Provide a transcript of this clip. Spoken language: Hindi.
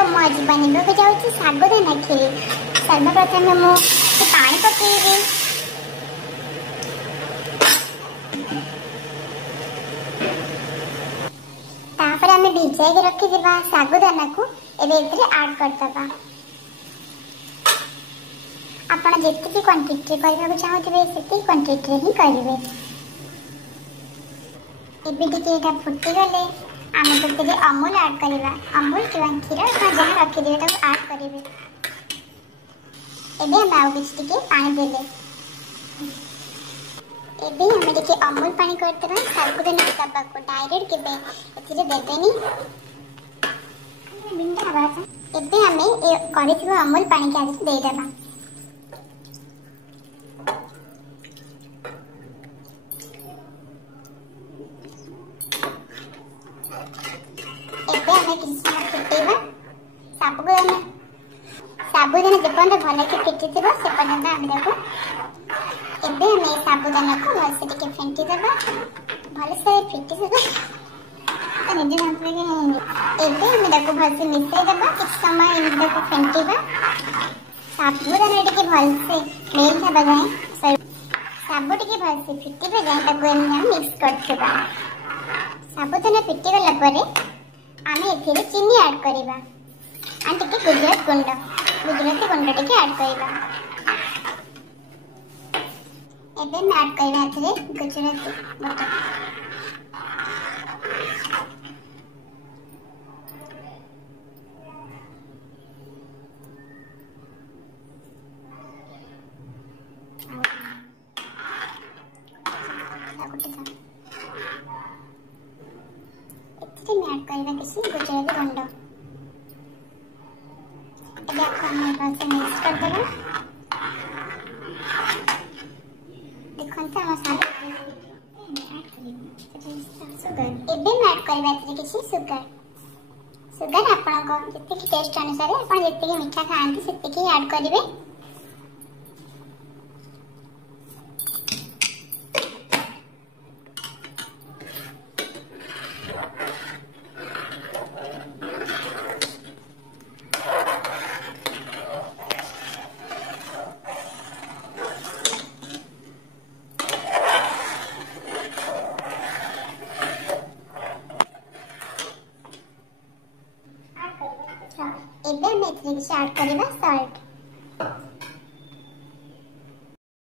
तो आज बनवा जाऊँ सागुदाना खीर। सर्वप्रथम मुझे पानी पकेबी। तापर आम भिजाई रखी सागुदाना को एवं आड करदे। आपण जितकी क्वांटिटी करने चाहूथे से क्वांटिटी ही करेंगे। एबे फुटी गले आम तो अमूल आड करवा। अमूल कि क्षीर जहाँ रखिदे आड करेंगे। एबे हम किसी पानी देले। एबे हम अमूल पानी करते सागुदाना डब्बा को डायरेक्ट के देवेनी। एबे आम कर अमूल पानी के आज देदेबा। फुटेबा साबुदाना जेपर्यंत भल के फिटी थी से पर्यंत आम साबुदाना को भलसे टिके फेंटी देबा। भलसे फिटी भलसे मिसई देबा। किछ समय फेंटीबा। साबुदाना टिके भलसे मेल हेबा जाए साबु टिके भलसे फिटीबा जाए मिक्स करथिबा। साबुदाना फिटी गला परे आम ए चीनी ऐड करवा। टिके गुजराती गुंड टिके ऐड करवा। एबे ऐड करवा गुजराती बटर। ऐड करवा किसी गुजराती गुंड। मिक्स करदे। देखो ऐड करवा किसी सुगर। सुगर आपन जितकी टेस्ट अनुसार आपन जितकी मीठा खाती से ऐड करेंगे। एबे हम ऐड करवा सॉल्ट।